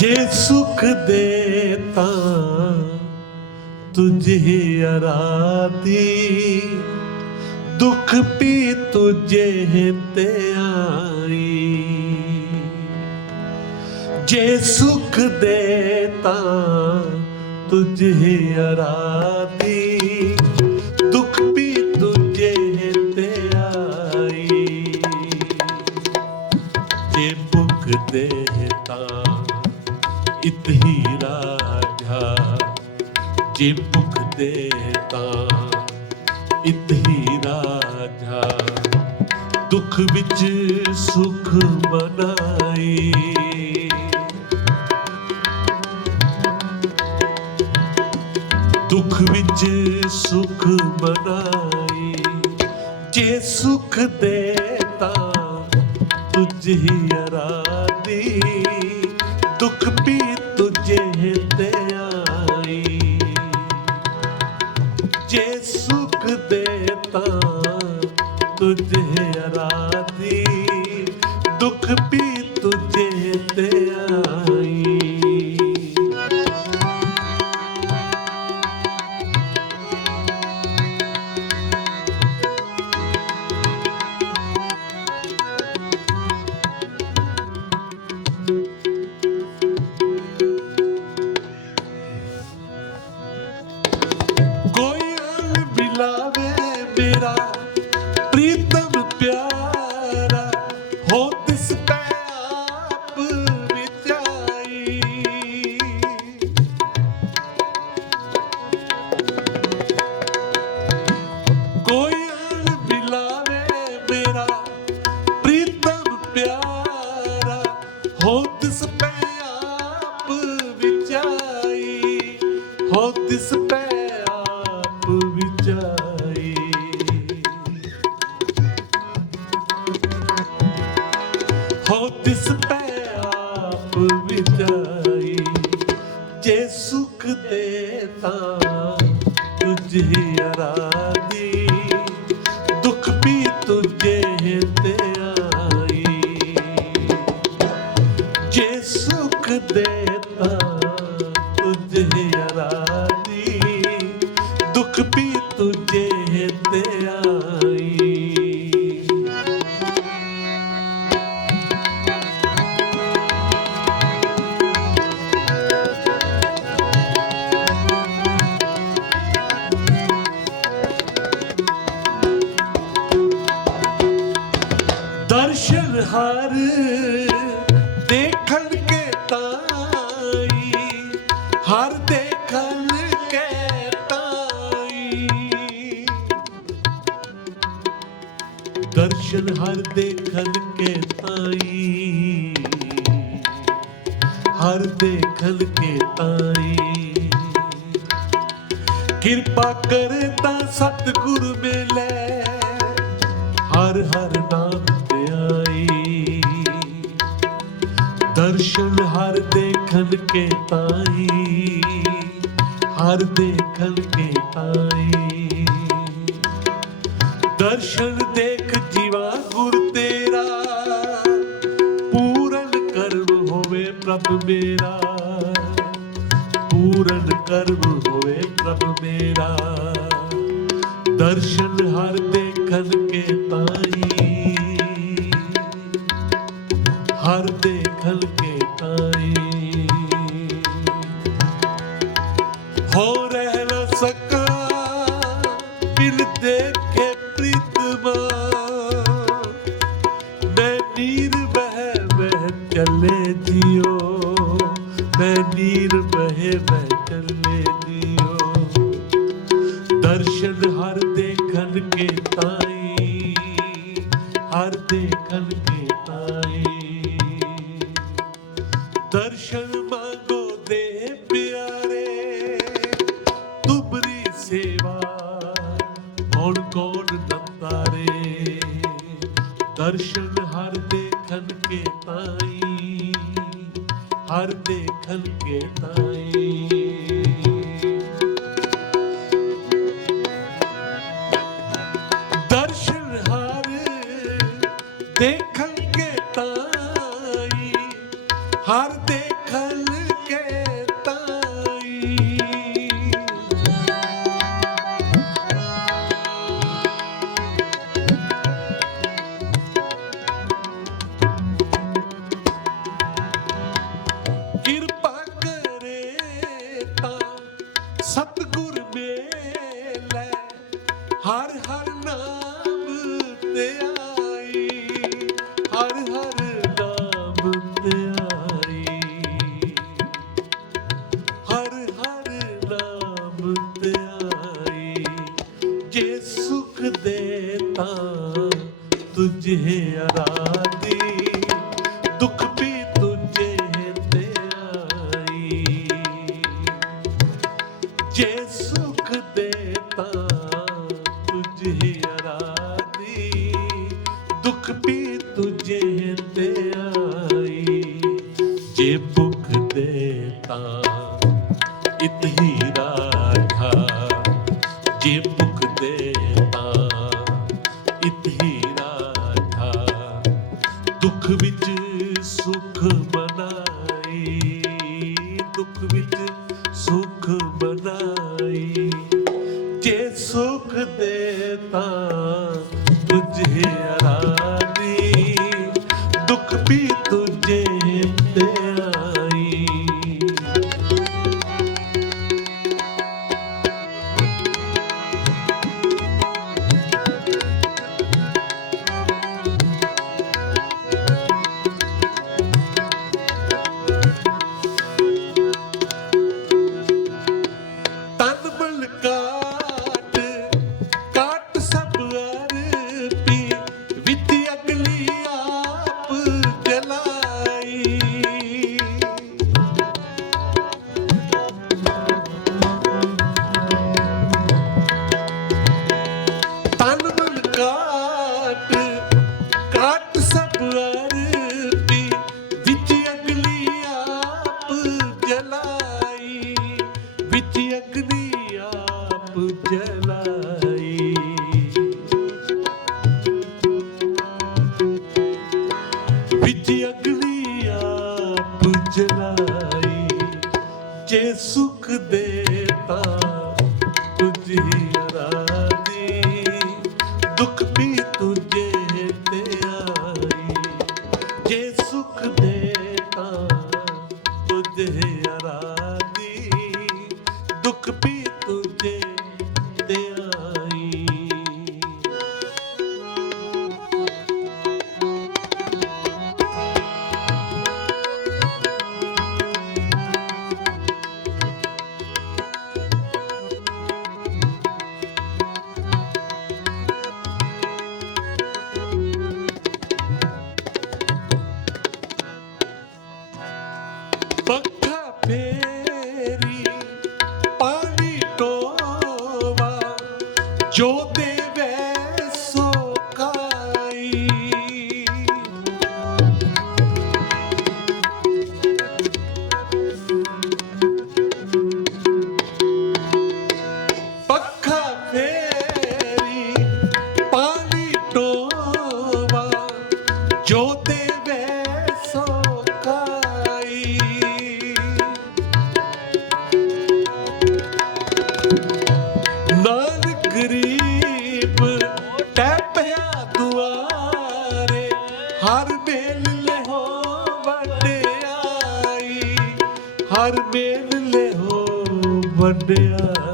ਜੇ ਸੁਖ ਦੇ ਤਾਂ ਤੁਝੇ ਅਰਾਦੀ ਦੁੱਖ ਵੀ ਤੁਝੇ ਤੇ ਆਈ। ਜੇ ਸੁਖ ਦੇ ਤਾਂ ਤੁਝੇ ਅਰਾਦੀ ਇਤਹੀ ਰਾਝਾ ਜੇ ਭੁਖ ਦੇ ਤਾਂ ਇਤਹੀ ਰਾਝਾ ਦੁੱਖ ਵਿੱਚ ਸੁਖ ਮਨਾਈ ਦੁੱਖ ਵਿੱਚ ਸੁਖ ਮਨਾਈ ਜੇ ਸੁਖ ਦੇ ਤਾਂ ਤੁਝੇ ਅਰਾਦੀ ਦੁੱਖ ਪੀ ਹੋ ਤਿਸ ਹਰ ਦੇਖਣ ਕੇ ਤਾਈ। ਦਰਸ਼ਨ ਹਰ ਦੇਖਣ ਕੇ ਤਾਈ। ਹਰ ਦੇਖਣ ਕੇ ਤਾਈ। ਕਿਰਪਾ ਕਰੇ ਤਾਂ ਸਤਿਗੁਰ ਮਿਲੇ। ਹਰ ਹਰ ਦਰਸ਼ਨ ਹਰ ਦੇਖਣ ਕੇ ਤਾਈ ਹਰ ਦੇਖਣ ਕੇ ਤਾਈ ਦਰਸ਼ਨ ਦੇਖ ਜੀਵਾ ਗੁਰ ਤੇਰਾ, ਪੂਰਨ ਕਰਮ ਹੋਵੇ ਪ੍ਰਭ ਮੇਰਾ। ਪੂਰਨ ਕਰਮ ਹੋਵੇ ਪ੍ਰਭ ਮੇਰਾ। ਦਰਸ਼ਨ ਹਰ ਦੇਖਣ ਕੇ ਤਾਈ ਹਰ ਦੇਖਣ ਕੇ ਤਾਈ ਹੋ ਰਹਿ ਨਾ ਸਕਾ, ਬਿਨ ਦੇਖੇ ਪ੍ਰੀਤਮਾ ਮੈਂ। ਨੀਰ ਬਹਿ ਬਹਿ ਚੱਲੇ ਜਿਓ, ਮੈਂ ਨੀਰ ਬਹਿ ਬਹਿ ਚੱਲੇ ਜਿਓ। ਦਰਸ਼ਨ ਹਰ ਦੇਖਣ ਕੇ ਤਾਈ ਹਰ ਦੇਖਣ ਕੇ ਤਾਈ ਦਰਸ਼ਨ ਮੰਗੋ ਦੇ ਪਿਆਰੇ, ਤੁਮਰੀ ਸੇਵਾ ਕੌਣ ਕੌਣ ਨੰਤਾਰੇ ਦਰਸ਼ਨ ਹਰ ਦੇਖਣ ਕੇ ਤਾਈ, ਹਰ ਦੇਖਣ ਕੇ ਤਾਈ। ਦਰਸ਼ਨ ਹਰ ਦੇਖਣ ਕੇ ਤਾਈ, ਹਰ ਜੇ ਵਿੱਚ ਅਗਨੀ ਆਪ ਜਲਾਈ ਜੇ ਸੁਖ ਦੇ birthday.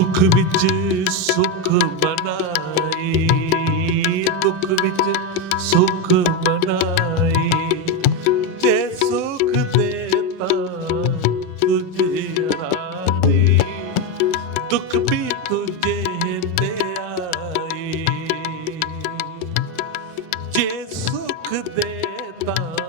ਦੁੱਖ ਵਿੱਚ ਸੁਖ ਬਣਾਏ ਦੁੱਖ ਵਿੱਚ ਸੁਖ ਬਣਾਏ ਤੇ ਸੁਖ ਦੇਤਾ ਤੁਝੇ ਰਾਦੇ ਦੁੱਖ ਵੀ ਤੁਝੇ ਤੇ ਆਏ ਜੇ ਸੁਖ ਦੇਤਾ